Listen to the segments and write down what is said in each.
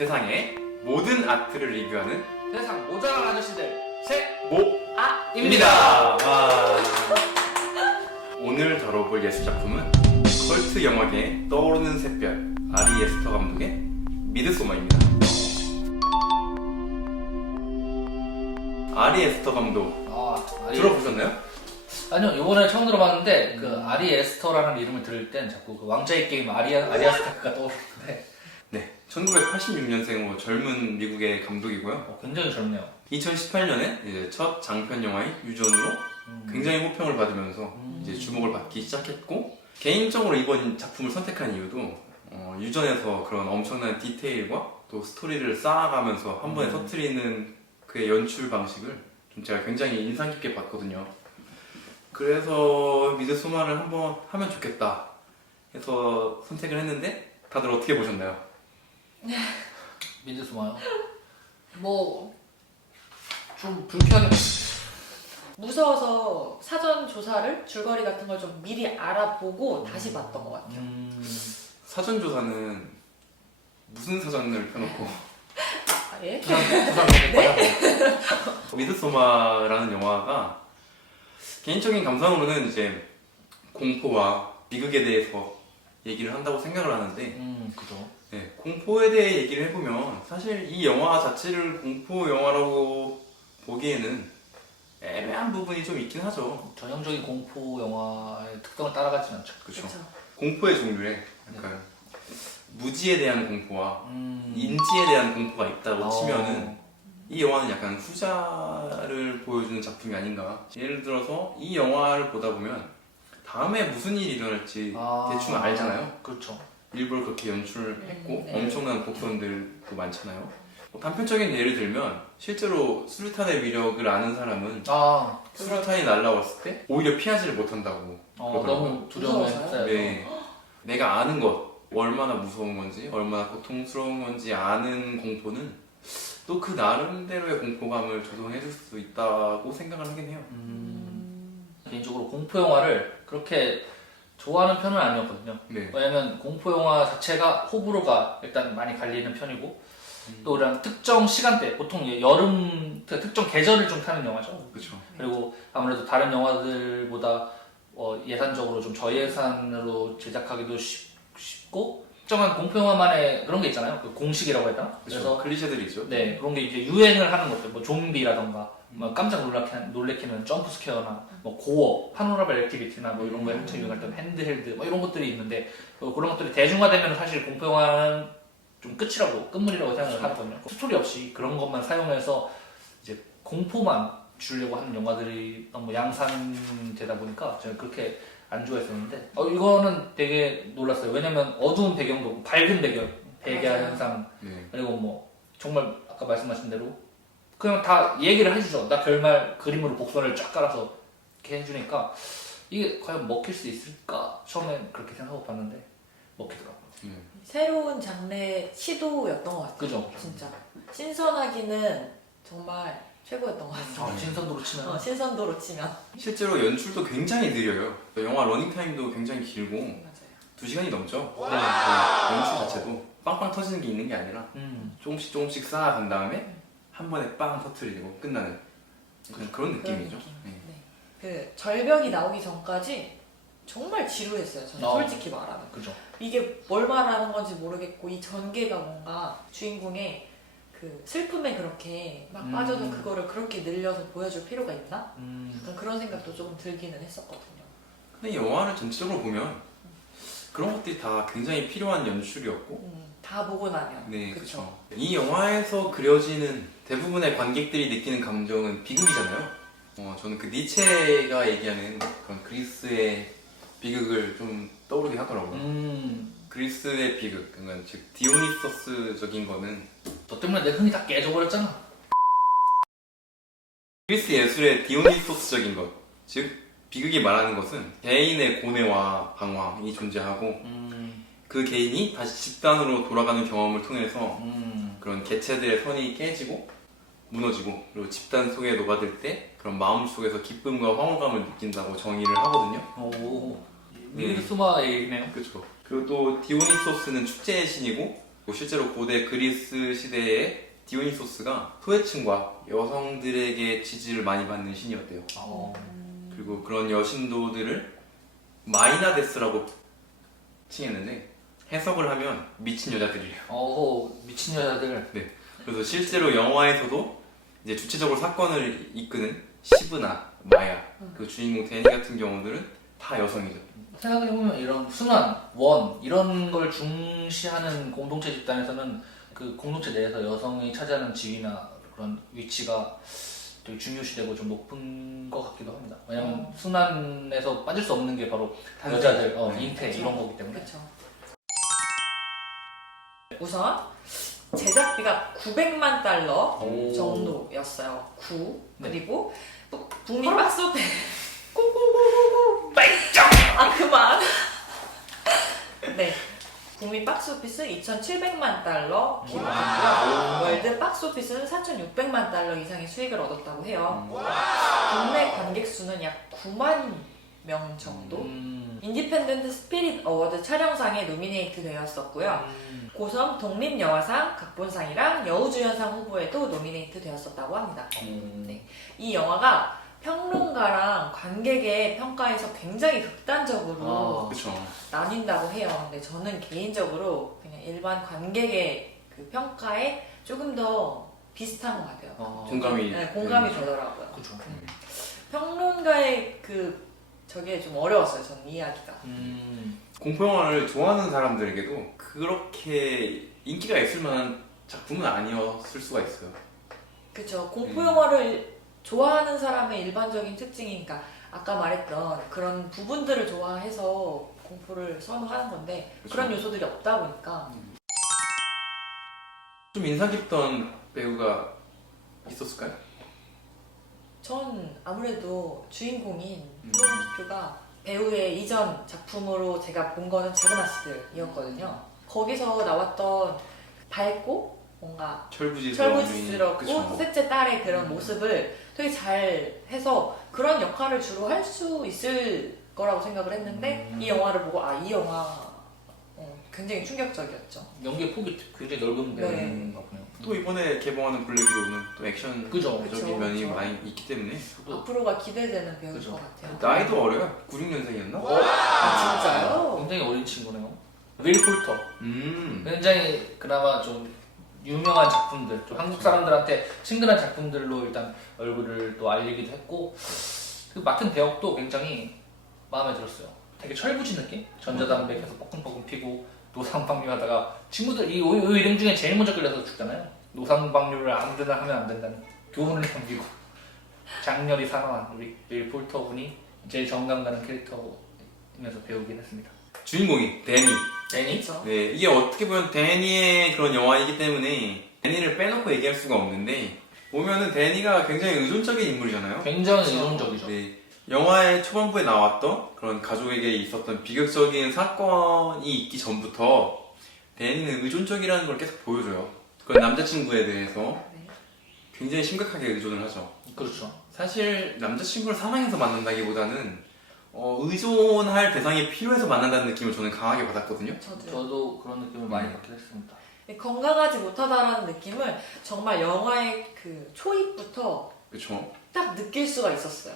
세상의 모든 아트를 리뷰하는 세상 모자란 아저씨들 세모아입니다. 오늘 다뤄볼 예술작품은 컬트 영화계에 떠오르는 샛별 아리 에스터 감독의 미드소마입니다. 아리 에스터 감독 들어보셨나요? 아니요, 이번에 처음 들어봤는데 그 아리 에스터라는 이름을 들을 땐 자꾸 그 왕자의 게임 아리아 스타크가 떠오르는데 네, 1986년생으로 젊은 미국의 감독이고요. 굉장히 젊네요. 2018년에 이제 첫 장편 영화인 유전으로 굉장히 호평을 받으면서 이제 주목을 받기 시작했고, 개인적으로 이번 작품을 선택한 이유도 유전에서 그런 엄청난 디테일과 또 스토리를 쌓아가면서 한 번에 터뜨리는 그의 연출 방식을 좀 제가 굉장히 인상 깊게 봤거든요. 그래서 미드소마를 한번 하면 좋겠다 해서 선택을 했는데, 다들 어떻게 보셨나요? 미드소마요? 뭐 좀 불편해. 무서워서 사전 조사를 줄거리 같은 걸 좀 미리 알아보고 다시 봤던 것 같아요. 사전조사는 무슨 사전을 펴놓고 아, 예? 미드소마라는 영화가 개인적인 감상으로는 이제 공포와 비극에 대해서 얘기를 한다고 생각을 하는데, 그죠. 네, 공포에 대해 얘기를 해보면 사실 이 영화 자체를 공포 영화라고 보기에는 애매한 부분이 좀 있긴 하죠. 전형적인 공포 영화의 특성을 따라가진 않죠. 그렇죠. 공포의 종류에 약간 무지에 대한 공포와 인지에 대한 공포가 있다고 치면은 이 영화는 약간 후자를 보여주는 작품이 아닌가. 예를 들어서 이 영화를 보다 보면 다음에 무슨 일이 일어날지 대충 알잖아요. 그렇죠. 일부러 그렇게 연출을 했고 네. 엄청난 곡선들도 많잖아요. 단편적인 예를 들면 실제로 수류탄의 위력을 아는 사람은 수류탄이 날라왔을 때 오히려 피하지를 못한다고 그러더라고요. 너무 두려워했어요. 네, 내가 아는 것, 얼마나 무서운 건지, 얼마나 고통스러운 건지 아는 공포는 또 그 나름대로의 공포감을 조성해줄 수 있다고 생각을 하긴 해요. 개인적으로 공포 영화를 그렇게 좋아하는 편은 아니었거든요. 네. 왜냐면 공포 영화 자체가 호불호가 일단 많이 갈리는 편이고, 또 이런 특정 시간대, 보통 여름 특정 계절을 좀 타는 영화죠. 그렇죠. 그리고 아무래도 다른 영화들보다 예산적으로 좀 저예산으로 제작하기도 쉽고, 특정한 공포 영화만의 그런 게 있잖아요. 그 공식이라고 해야 되나? 그래서 클리셰들이죠. 네, 그런 게 이제 유행을 하는 것들, 뭐 좀비라던가, 뭐 깜짝 놀래키는 점프 스퀘어나, 뭐 고어, 파노라마 액티비티나 뭐 이런 거에 한창 유행할 때 핸드헬드, 뭐 이런 것들이 있는데, 그런 것들이 대중화되면 사실 공포 영화는 좀 끝물이라고 생각을 하거든요. 스토리 없이 그런 것만 사용해서 이제 공포만 주려고 하는 영화들이 너무 양산되다 보니까 제가 그렇게 안 좋아했었는데, 이거는 되게 놀랐어요. 왜냐면 어두운 배경도 밝은 배경 현상, 네. 그리고 뭐 정말 아까 말씀하신 대로 그냥 다 얘기를 해주죠. 나 결말 그림으로 복선을 쫙 깔아서 이렇게 해주니까 이게 과연 먹힐 수 있을까? 처음엔 그렇게 생각하고 봤는데 먹히더라고요. 새로운 장르의 시도였던 것 같아요. 그죠? 진짜 신선하기는 정말 최고였던 것 같아요. 신선도로 치면 신선도로 치면 실제로 연출도 굉장히 느려요. 영화 러닝타임도 굉장히 길고 맞아요. 2시간이 넘죠. 연출 자체도 빵빵 터지는 게 있는 게 아니라 조금씩 쌓아간 다음에 한 번에 빵 터트리고 끝나는 그런 느낌이죠. 느낌. 네. 네. 그 절벽이 나오기 전까지 정말 지루했어요. 저는 솔직히 말하면. 그죠. 이게 뭘 말하는 건지 모르겠고, 이 전개가 뭔가 주인공의 그 슬픔에 그렇게 막 빠져서 그거를 그렇게 늘려서 보여줄 필요가 있나? 약간 그런 생각도 조금 들기는 했었거든요. 근데 이 영화를 전체적으로 보면 그런 것들이 다 굉장히 필요한 연출이었고, 다 보고 나면. 네, 그쵸. 그렇죠. 이 영화에서 그려지는 대부분의 관객들이 느끼는 감정은 비극이잖아요. 저는 그 니체가 얘기하는 그런 그리스의 비극을 좀 떠오르게 하더라고요. 그리스의 비극, 그러니까 즉 디오니소스적인 거는 너 때문에 내 흥이 다 깨져버렸잖아. 그리스 예술의 디오니소스적인 것, 즉 비극이 말하는 것은 개인의 고뇌와 방황이 존재하고 그 개인이 다시 집단으로 돌아가는 경험을 통해서 그런 개체들의 선이 깨지고 무너지고, 그리고 집단 속에 녹아들 때 그런 마음 속에서 기쁨과 황홀감을 느낀다고 정의를 하거든요. 미드소마의 얘기네요. 그렇죠. 그리고 또 디오니소스는 축제의 신이고 실제로 고대 그리스 시대에 디오니소스가 소외층과 여성들에게 지지를 많이 받는 신이었대요. 그리고 그런 여신도들을 마이나데스라고 칭했는데 해석을 하면 미친 여자들이에요. 미친 여자들. 그래서 실제로 영화에서도 이제 주체적으로 사건을 이끄는 시브나, 마야, 그 주인공 데니 같은 경우들은 다 여성이죠. 생각해보면 이런 순환, 원 이런 걸 중시하는 공동체 집단에서는 그 공동체 내에서 여성이 차지하는 지위나 그런 위치가 되게 중요시되고 좀 높은 것 같기도 합니다. 왜냐면 순환에서 빠질 수 없는 게 바로 여자들, 잉태 그쵸. 이런 거기 때문에. 그렇죠. 우선 제작비가 900만 달러 정도였어요. 9. 네. 그리고 북미 박스오피스 그만. 네. 북미 박스오피스 2,700만 달러 기록했고요. 월드 박스오피스는 4,600만 달러 이상의 수익을 얻었다고 해요. 국내 관객 수는 약 9만 명 정도. 인디펜던트 스피릿 어워드 촬영상에 노미네이트 되었었고요. 고성 독립영화상, 각본상이랑 여우주연상 후보에도 노미네이트 되었었다고 합니다. 네. 이 영화가 평론가랑 관객의 평가에서 굉장히 극단적으로 그렇죠. 나뉜다고 해요. 근데 저는 개인적으로 그냥 일반 관객의 그 평가에 조금 더 비슷한 것 같아요. 공감이 공감이 되더라고요. 그렇죠. 평론가의 저게 좀 어려웠어요. 저는 이해하기가. 공포 영화를 좋아하는 사람들에게도 그렇게 인기가 있을 만한 작품은 아니었을 수가 있어요. 그렇죠. 공포 영화를 좋아하는 사람의 일반적인 특징이니까 아까 말했던 그런 부분들을 좋아해서 공포를 선호하는 건데 그쵸. 그런 요소들이 없다 보니까 좀 인상 깊던 배우가 있었을까요? 전 아무래도 주인공인 플로렌스 가 배우의 이전 작품으로 제가 본 거는 작은 아스들이었거든요. 거기서 나왔던 밝고 뭔가 철부지스럽고 셋째 딸의 그런 모습을 되게 잘 해서 그런 역할을 주로 할 수 있을 거라고 생각을 했는데 이 영화를 보고 이 영화 굉장히 충격적이었죠. 연기의 폭이 굉장히 넓은 배우인가 보네요. 또 이번에 개봉하는 블랙 위도우는 또 액션적인 그죠. 면이 그쵸. 많이 있기 때문에 앞으로가 기대되는 배우일 그죠. 것 같아요. 나이도 어려요. 96년생이었나? 진짜요? 굉장히 어린 친구네요. 윌 폴터. 음. 굉장히 그나마 좀 유명한 작품들, 좀 한국 사람들한테 친근한 작품들로 일단 얼굴을 또 알리기도 했고 그 맡은 배역도 굉장히 마음에 들었어요. 되게 철부지 느낌? 전자담배 계속 뻐끔뻐끔 피고 노상방뇨하다가 친구들 이 일행 중에 제일 먼저 끌려서 죽잖아요. 노상방뇨를 아무데나 하면 안 된다는 교훈을 남기고 장렬히 살아난 우리 윌 폴터 분이 제일 정감 가는 캐릭터이면서 배우긴 했습니다. 주인공이 데니. 데니? 그렇죠. 네, 이게 어떻게 보면 데니의 그런 영화이기 때문에 데니를 빼놓고 얘기할 수가 없는데 보면은 데니가 굉장히 의존적인 인물이잖아요. 굉장히 그쵸. 이론적이죠. 네, 영화의 초반부에 나왔던 그런 가족에게 있었던 비극적인 사건이 있기 전부터 데니는 의존적이라는 걸 계속 보여줘요. 그런 남자친구에 대해서 네. 굉장히 심각하게 의존을 하죠. 그렇죠. 사실 남자친구를 사랑해서 만난다기보다는 의존할 대상이 필요해서 만난다는 느낌을 저는 강하게 받았거든요. 저도 그런 느낌을 많이 받긴 했습니다. 건강하지 못하다라는 느낌을 정말 영화의 그 초입부터 그렇죠. 딱 느낄 수가 있었어요.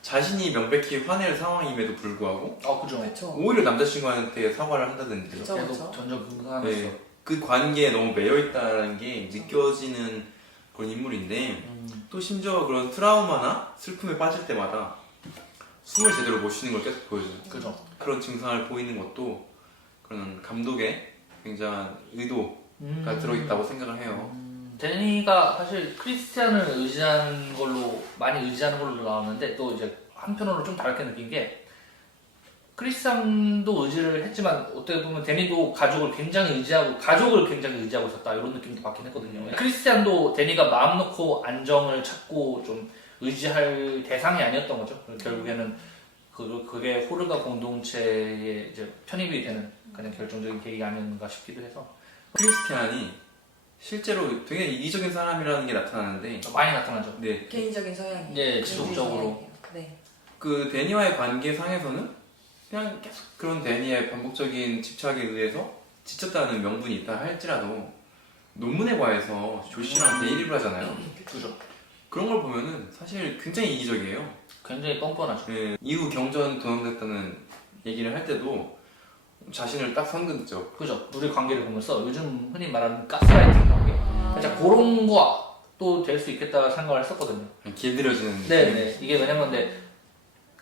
자신이 명백히 화낼 상황임에도 불구하고 그죠. 그렇죠. 오히려 남자친구한테 사과를 한다든지 그쵸. 계속 전전긍긍하면서. 네, 그 관계에 너무 매여있다는 게 느껴지는 그런 인물인데 또 심지어 그런 트라우마나 슬픔에 빠질 때마다 숨을 제대로 못 쉬는 걸 계속 보여줘요. 그죠. 그런 증상을 보이는 것도 그런 감독의 굉장한 의도가 들어있다고 생각을 해요. 데니가 사실 크리스티안을 많이 의지하는 걸로 나왔는데 또 이제 한편으로 좀 다르게 느낀 게 크리스티안도 의지를 했지만 어떻게 보면 데니도 가족을 굉장히 의지하고 있었다 이런 느낌도 받긴 했거든요. 크리스티안도 데니가 마음 놓고 안정을 찾고 좀 의지할 대상이 아니었던 거죠. 결국에는 그게 호르가 공동체에 이제 편입이 되는 가장 결정적인 계기가 아니었는가 싶기도 해서 크리스티안이 실제로 되게 이기적인 사람이라는 게 나타나는데 많이 나타나죠. 네, 개인적인 성향이. 네, 지속적으로. 네. 그 데니와의 관계상에서는 그냥 계속 그런 데니의 반복적인 집착에 의해서 지쳤다는 명분이 있다 할지라도 논문에 관해서 조씨랑 대립을 하잖아요. 그죠. 그런 걸 보면은 사실 굉장히 이기적이에요. 굉장히 뻔뻔하죠. 네, 이후 경전 도난됐다는 얘기를 할 때도 자신을 딱 선긋죠. 그죠. 우리 관계를 보면서 요즘 흔히 말하는 가스라이팅 관계. 살짝 그런 거도 될 수 있겠다 생각을 했었거든요. 길들여지는. 네네. 이게 왜냐면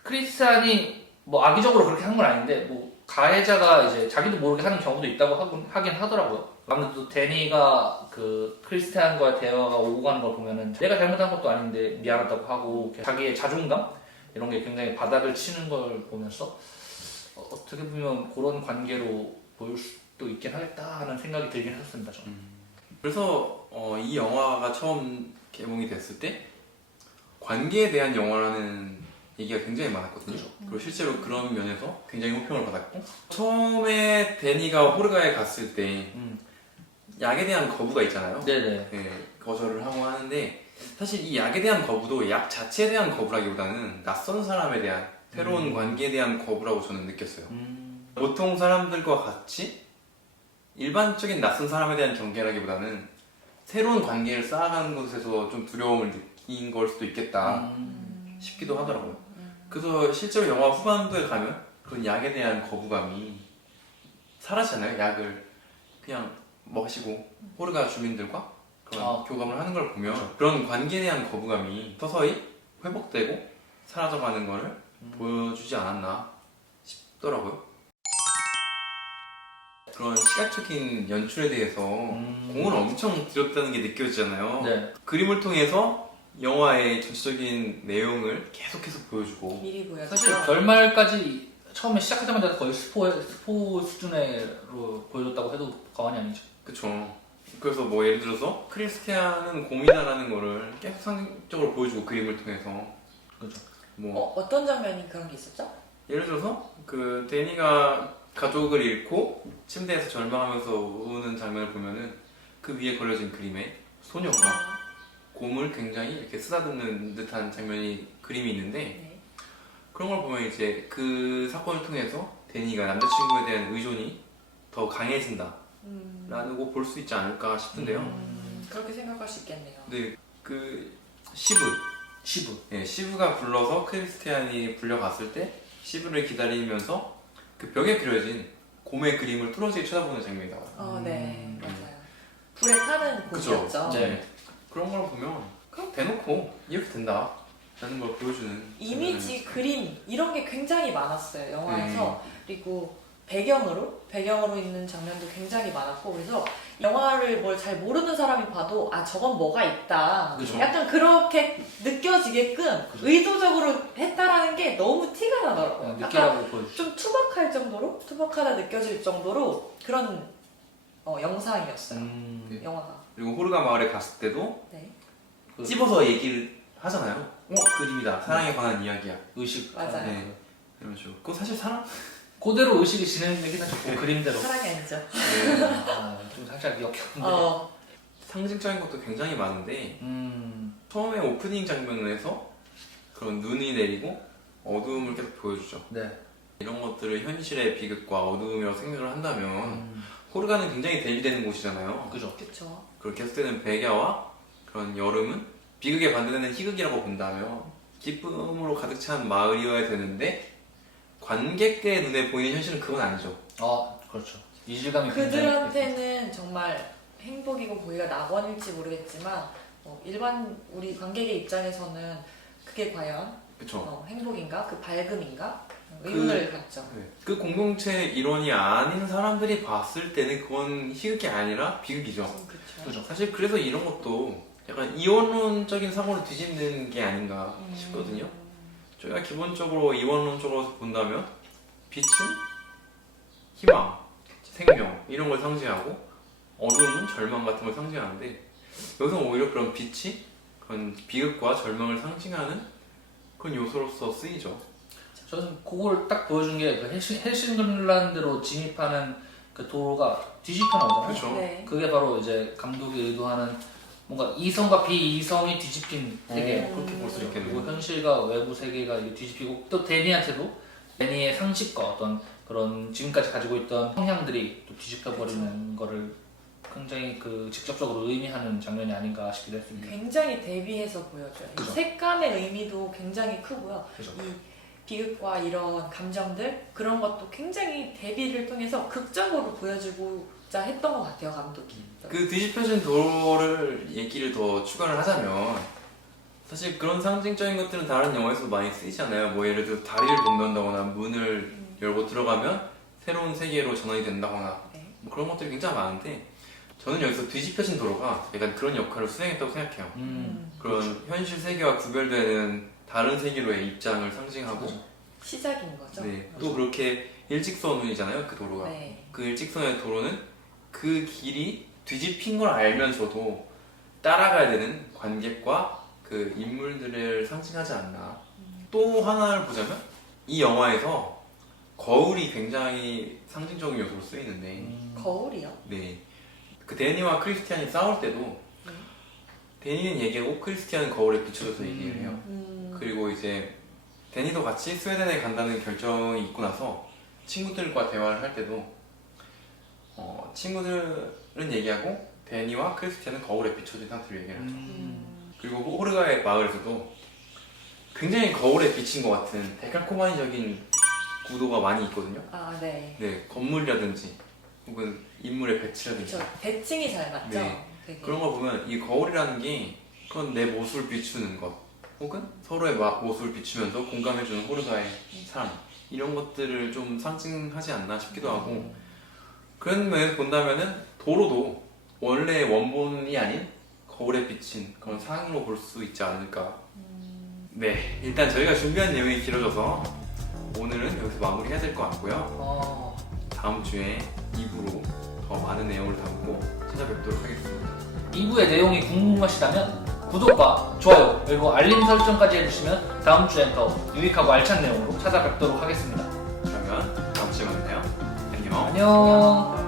크리스찬이 뭐 악의적으로 그렇게 한 건 아닌데 뭐 가해자가 이제 자기도 모르게 하는 경우도 있다고 하긴 하더라고요. 아무래도 데니가 그 크리스찬과의 대화가 오고 가는 걸 보면은 내가 잘못한 것도 아닌데 미안하다고 하고 자기의 자존감 이런 게 굉장히 바닥을 치는 걸 보면서 어떻게 보면 그런 관계로 보일 수도 있긴 하겠다 하는 생각이 들긴 했었습니다. 저는. 그래서 이 영화가 처음 개봉이 됐을 때 관계에 대한 영화라는 얘기가 굉장히 많았거든요. 그죠. 그리고 실제로 그런 면에서 굉장히 호평을 받았고 처음에 데니가 호르가에 갔을 때 약에 대한 거부가 있잖아요. 네네. 네, 거절을 하고 하는데 사실 이 약에 대한 거부도 약 자체에 대한 거부라기보다는 낯선 사람에 대한 새로운 관계에 대한 거부라고 저는 느꼈어요. 보통 사람들과 같이 일반적인 낯선 사람에 대한 경계라기보다는 새로운 관계를 쌓아가는 것에서 좀 두려움을 느낀 걸 수도 있겠다 싶기도 하더라고요. 그래서 실제로 영화 후반부에 가면 그런 약에 대한 거부감이 사라지잖아요. 약을 그냥 마시고 호르가 주민들과 그런 교감을 하는 걸 보면 그런 관계에 대한 거부감이 서서히 회복되고 사라져가는 거를 보여주지 않았나 싶더라고요. 그런 시각적인 연출에 대해서 공을 엄청 들였다는 게 느껴지잖아요. 네. 그림을 통해서 영화의 전체적인 내용을 계속해서 보여주고 미리 보여줘. 사실 결말까지 처음에 시작하자마자 거의 스포 수준으로 보여줬다고 해도 과언이 아니죠. 그쵸. 그래서 뭐 예를 들어서 크리스티안은 곰이다라는 거를 계속 상징적으로 보여주고 그림을 통해서 그죠. 뭐 어떤 장면이 그런 게 있었죠? 예를 들어서 그 데니가 가족을 잃고 침대에서 절망하면서 우는 장면을 보면은 그 위에 걸려진 그림에 소녀가 곰을 굉장히 이렇게 쓰다듬는 듯한 그림이 있는데 네. 그런 걸 보면 이제 그 사건을 통해서 데니가 남자친구에 대한 의존이 더 강해진다라고 볼 수 있지 않을까 싶은데요. 그렇게 생각할 수 있겠네요. 근데 그 시브, 예, 시브가 불러서 크리스티안이 불려갔을 때 시브를 기다리면서 그 벽에 그려진 곰의 그림을 뚫어지게 쳐다보는 장면이 나와요. 네, 맞아요. 불에 타는 그죠? 곳이었죠. 네. 그런 걸 보면 그냥 대놓고 이렇게 된다 라는 걸 보여주는 이미지, 그림 이런 게 굉장히 많았어요 영화에서. 그리고 배경으로 있는 장면도 굉장히 많았고 그래서 영화를 뭘 잘 모르는 사람이 봐도 아 저건 뭐가 있다 그죠. 약간 그렇게 느껴지게끔 그죠. 의도적으로 했다라는 게 너무 티가 나더라고요. 약간 느끼라고 보여주죠. 좀 투박하다 느껴질 정도로 그런 영상이었어요. 영화가. 그리고 호르가 마을에 갔을 때도 네. 찝어서 얘기를 하잖아요. 그림이다. 사랑에 관한 이야기야. 의식. 맞아요. 네. 이런 식으로. 그거 사실 사랑? 그대로 의식이 진행되긴 하죠. 그 그림대로. 사랑이 아니죠. 좀 살짝 역겹는데. 상징적인 것도 굉장히 많은데 처음에 오프닝 장면에서 그런 눈이 내리고 어두움을 계속 보여주죠. 네. 이런 것들을 현실의 비극과 어두움이라고 생각을 한다면 호르가는 굉장히 대비되는 곳이잖아요. 그죠. 그렇죠. 그리고 계속되는 백야와 그런 여름은 비극에 반대되는 희극이라고 본다면 기쁨으로 가득 찬 마을이어야 되는데 관객의 눈에 보이는 현실은 그건 아니죠. 그렇죠. 이질감이 그들한테는 정말 행복이고 거기가 낙원일지 모르겠지만 일반 우리 관객의 입장에서는 그게 과연 그쵸. 행복인가? 그 밝음인가? 의문을 갖죠. 네. 그 공동체 일원이 아닌 사람들이 봤을 때는 그건 희극이 아니라 비극이죠. 그렇죠. 사실 그래서 이런 것도 약간 이원론적인 사고를 뒤집는 게 아닌가 싶거든요. 저희가 기본적으로 이원론적으로 본다면 빛은 희망, 생명 이런 걸 상징하고 어두움은 절망 같은 걸 상징하는데 여기서 오히려 그런 빛이 그런 비극과 절망을 상징하는 그런 요소로서 쓰이죠. 저는 그걸 딱 보여준 게 그 헬싱글란드로 진입하는 그 도로가 뒤집혀 나오잖아요. 그렇죠. 네. 그게 바로 이제 감독이 의도하는 뭔가 이성과 비이성이 뒤집힌 세계. 그렇게 볼 수 있겠네요. 그리고 현실과 외부 세계가 이게 뒤집히고 또 데니한테도 데니의 상식과 어떤 그런 지금까지 가지고 있던 성향들이 또 뒤집혀버리는 거를 굉장히 그 직접적으로 의미하는 장면이 아닌가 싶기도 했습니다. 굉장히 대비해서 보여줘요. 이 그죠. 색감의 의미도 굉장히 크고요. 그죠. 이 비극과 이런 감정들 그런 것도 굉장히 대비를 통해서 극적으로 보여주고자 했던 것 같아요, 감독이. 그 뒤집혀진 도로를 얘기를 더 추가를 하자면 사실 그런 상징적인 것들은 다른 영화에서도 많이 쓰이잖아요. 뭐 예를 들어 다리를 건넌다거나 문을 열고 들어가면 새로운 세계로 전환이 된다거나 네. 뭐 그런 것들이 굉장히 많은데 저는 여기서 뒤집혀진 도로가 약간 그런 역할을 수행했다고 생각해요. 그런 현실 세계와 구별되는 다른 세계로의 입장을 상징하고 시작인 거죠. 네, 또 그렇게 일직선이잖아요, 그 도로가. 네. 그 일직선의 도로는 그 길이 뒤집힌 걸 알면서도 따라가야 되는 관객과 그 인물들을 상징하지 않나. 또 하나를 보자면 이 영화에서 거울이 굉장히 상징적인 요소로 쓰이는데 거울이요? 네, 그 데니와 크리스티안이 싸울 때도 네. 데니는 얘기하고 크리스티안은 거울에 비춰져서 얘기를 해요. 그리고 이제 데니도 같이 스웨덴에 간다는 결정이 있고 나서 친구들과 대화를 할 때도 친구들은 얘기하고 데니와 크리스티안은 거울에 비춰진 상태로 얘기를 하죠. 그리고 호르가의 마을에서도 굉장히 거울에 비친 것 같은 데칼코마니적인 구도가 많이 있거든요. 아, 네. 네, 건물이라든지 혹은 인물의 배치라든지 그렇죠. 대칭이 잘 맞죠? 네. 되게. 그런 걸 보면 이 거울이라는 게 그건 내 모습을 비추는 것 혹은 서로의 모습을 비추면서 공감해주는 호르가의 삶 이런 것들을 좀 상징하지 않나 싶기도 하고 그런 면에서 본다면은 도로도 원래 원본이 아닌 거울에 비친 그런 상으로 볼 수 있지 않을까. 네, 일단 저희가 준비한 내용이 길어져서 오늘은 여기서 마무리해야 될 것 같고요. 다음 주에 2부로 더 많은 내용을 담고 찾아뵙도록 하겠습니다. 2부의 내용이 궁금하시다면 구독과 좋아요 그리고 알림 설정까지 해주시면 다음 주엔 더 유익하고 알찬 내용으로 찾아뵙도록 하겠습니다. 그러면 다음 주에 만나요. 안녕. 안녕.